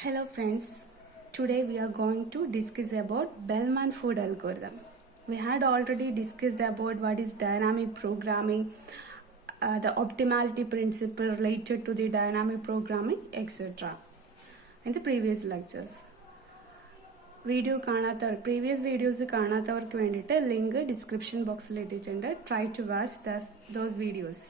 Hello friends, today we are going to discuss about Bellman-Ford algorithm. We had already discussed about what is dynamic programming, the optimality principle related to the dynamic programming, etc. in the previous lectures. Previous videos കാണാത്തവർക്ക് വേണ്ടിയിട്ട് link description ബോക്സിൽ ഇട്ടിട്ടുണ്ട്. Try to watch those videos.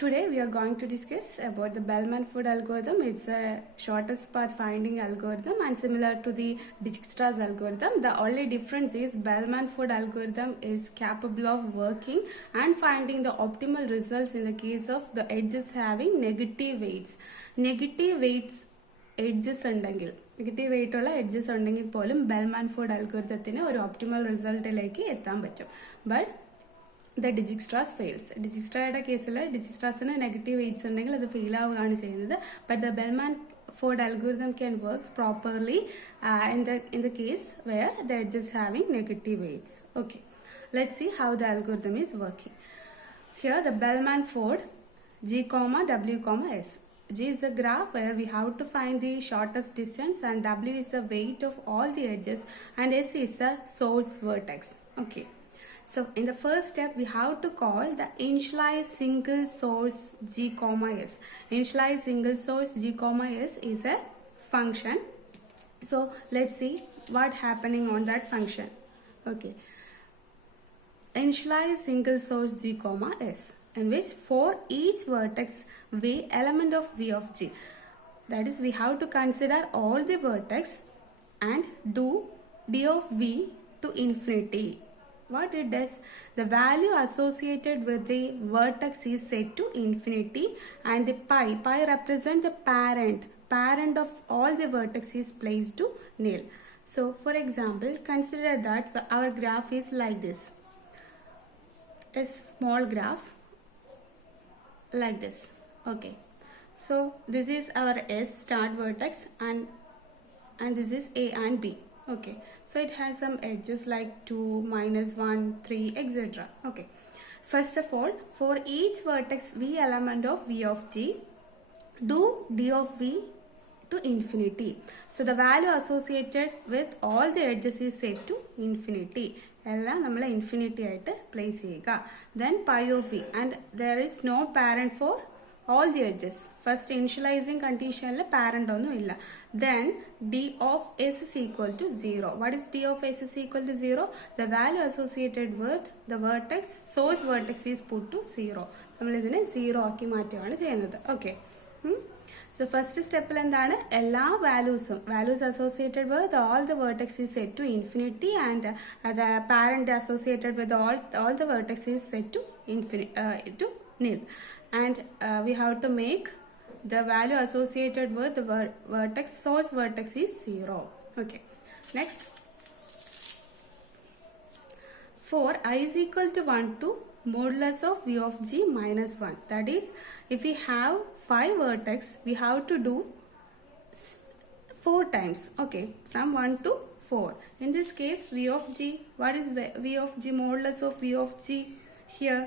Today we are going to discuss about the Bellman-Ford algorithm. It's a shortest path finding algorithm and similar to the Dijkstra's algorithm. The only difference is Bellman-Ford algorithm is capable of working and finding the optimal results in the case of the edges having negative weights. Negative weights edges ഉണ്ടെങ്കിൽ negative weight ഉള്ള edges ഉണ്ടെങ്കിൽ പോലും Bellman Ford അൽഗോരിതത്തിന് ഒരു optimal റിസൾട്ടിലേക്ക് എത്താൻ പറ്റും. But the Dijkstra's fails. ഡിജിക്സ്ട്രയുടെ കേസിൽ ഡിജിക്സ്ട്രാസിന് നെഗറ്റീവ് വെയിറ്റ്സ് ഉണ്ടെങ്കിൽ അത് ഫെയിൽ ആവുകയാണ് ചെയ്യുന്നത്. But the Bellman Ford algorithm can works properly in the case where the edge is having negative weights. Okay, let's see how the algorithm is working. Here the Bellman-Ford G, W, S. G is a graph where we have to find the shortest distance and W is the weight of all the edges and S is the source vertex. Okay. So in the first step we have to call the initialize single source G, S. Initialize single source G, S is a function. So let's see what happening on that function. Okay. Initialize single source G, S, in which for each vertex v element of v of g, that is we have to consider all the vertex and do d of v to infinity. What it does, the value associated with the vertex is set to infinity and the pi represent the parent of all the vertex is placed to nil. So for example, consider that our graph is like this, a small graph like this. Okay, so this is our S start vertex and this is A and B. Okay, so it has some edges like 2, -1, 3, etc. Okay, first of all, for each vertex v element of v of g, do d of v to infinity. So the value associated with all the edges is set to infinity. എല്ലാം നമ്മൾ ഇൻഫിനിറ്റി ആയിട്ട് place ചെയ്യുക. Then pi of v and there is no parent for all the edges. First initialising കണ്ടീഷനിൽ parent ഒന്നും ഇല്ല. Then d of s is equal to 0. What is d of s is equal to 0? The value associated with the vertex source vertex is put to 0. നമ്മൾ ഇതിനെ 0 ആക്കി മാറ്റുകയാണ് ചെയ്യുന്നത്. Okay, so first step എന്താണ്, എല്ലാ values associated with all the vertex is set to infinity and the parent associated with all the vertex is set to to nil, and we have to make the value associated with the source vertex is 0. Okay, next, for I is equal to 1 to modulus of v of g minus 1. That is, if we have 5 vertex, we have to do 4 times. Okay, from 1 to 4. In this case, v of g, what is v of g, modulus of v of g? Here,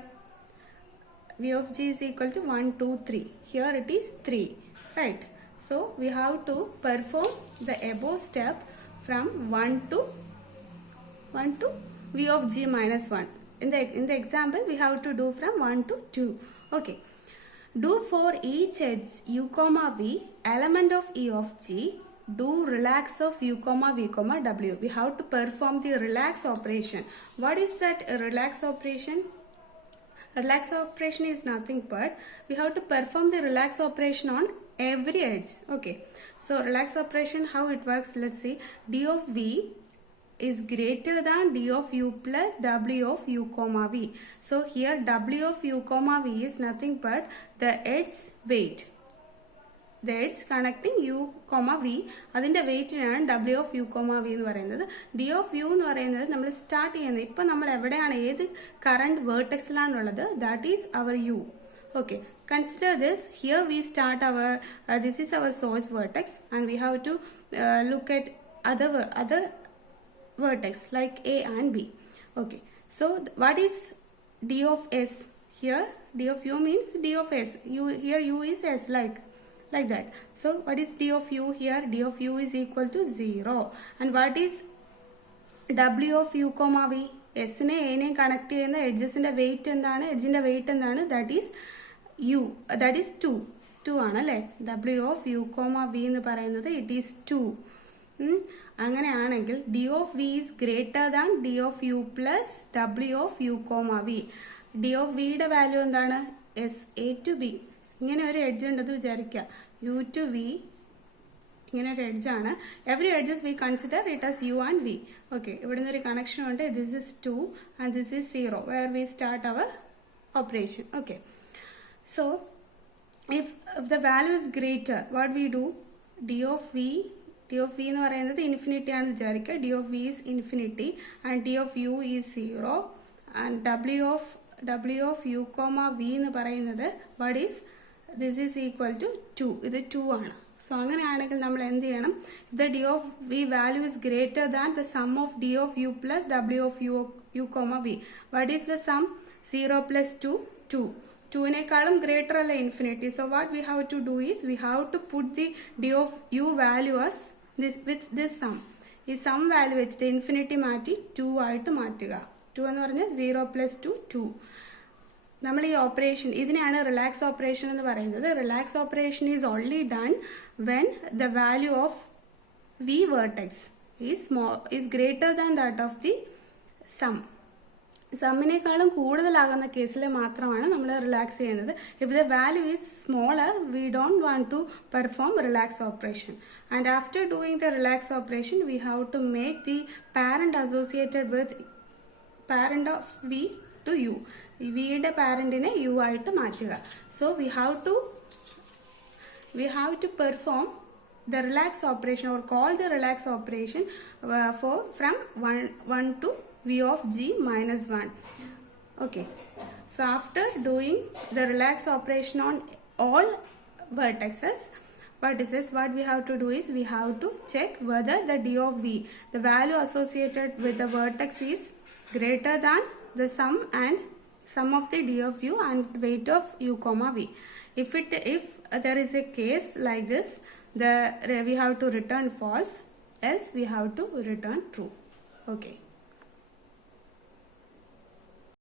v of g is equal to 1, 2, 3. Here it is 3, right? So we have to perform the above step from 1 to v of g minus 1. In the example, we have to do from 1 to 2. Okay. Do for each edge u comma v element of e of g, do relax of u comma v comma w. We have to perform the relax operation. What is that relax operation? Relax operation is nothing but we have to perform the relax operation on every edge. Okay. So relax operation, how it works? Let's see. D of v is greater than d of u plus w of u comma v. So here w of u comma v is nothing but the edge weight. The edge connecting u comma v, അതിൻ്റെ വെയിറ്റിനാണ് w of u comma v എന്ന് പറയുന്നത്. d of u എന്ന് പറയുന്നത് നമ്മൾ സ്റ്റാർട്ട് ചെയ്യുന്നത് ഇപ്പം നമ്മൾ എവിടെയാണ്, ഏത് കറണ്ട് വേർട്ടെക്സിലാണുള്ളത്, that is our u. Okay, consider this. Here we start our this is our source vertex and we have to look at other vertex like A and B. Okay, so what is d of s? Here d of u means d of s. Here u is s, like like that. So what is d of u here? D of u is equal to 0. And what is w of u comma v? S നെ a നെ കണക്ട് ചെയ്യുന്ന എഡ്ജസിന്റെ വെയിറ്റ് എന്താണ്? എഡ്ജിന്റെ വെയിറ്റ് എന്താണ്? That is u, that is 2 ആണ് അല്ലേ? w of u comma v എന്ന് പറയുന്നത് ഇറ്റ് ഈസ് 2. അങ്ങനെയാണെങ്കിൽ d of v is greater than d of u plus w of u comma v. d of v യുടെ വാല്യൂ എന്താണ്? s a to b. ഇങ്ങനെ ഒരു എഡ്ജ് ഉണ്ടെന്ന് വിചാരിക്കുക. u to v ഇങ്ങനെ ഒരു എഡ്ജാണ്. Every edges we consider it as u and v. Okay, ഇവിടെ നിന്ന് ഒരു കണക്ഷൻ ഉണ്ട്. This is 2 and this is 0 where we start our operation. Okay, so if the value is greater, what we do? d of v എന്ന് പറയുന്നത് ഇൻഫിനിറ്റി ആണെന്ന് വിചാരിക്കുക. d of v is infinity and d of u is 0 and w of u comma v എന്ന് പറയുന്നത് what is? this is equal to 2. ഇത് 2 ആണ്. സോ അങ്ങനെയാണെങ്കിൽ നമ്മൾ എന്ത് ചെയ്യണം? if the d of v value is greater than the sum of d of u plus w of u comma v. what is the sum? 0 plus 2, 2. 2നേക്കാളും greater അല്ല infinity. So what we have to do is we have to put the D of U value as this sum. ഈ sum value വെച്ചിട്ട് infinity മാറ്റി 2 ആയിട്ട് മാറ്റുക. 2 എന്ന് പറഞ്ഞാൽ 0 plus 2, 2. നമ്മൾ ഈ ഓപ്പറേഷൻ ഇതിനെയാണ് റിലാക്സ് ഓപ്പറേഷൻ എന്ന് പറയുന്നത്. Relax operation is only done when the value of v vertex is greater than that of the sum. സമ്മിനേക്കാളും കൂടുതലാകുന്ന കേസിൽ മാത്രമാണ് നമ്മൾ റിലാക്സ് ചെയ്യുന്നത്. If the value is smaller we don't want to perform relax operation. And after doing the relax operation we have to make the parent associated with parent of v to u. വിയുടെ പാരന്റിനെ u ആയിട്ട് മാറ്റുക. So we have to perform the relax operation or call the relax operation from 1 to v of g minus 1. Okay, so after doing the relax operation on all vertices, what we have to do is we have to check whether the d of v, the value associated with the vertex, is greater than the sum of the d of u and weight of u comma v. If there is a case like this, we have to return false, else we have to return true. Okay.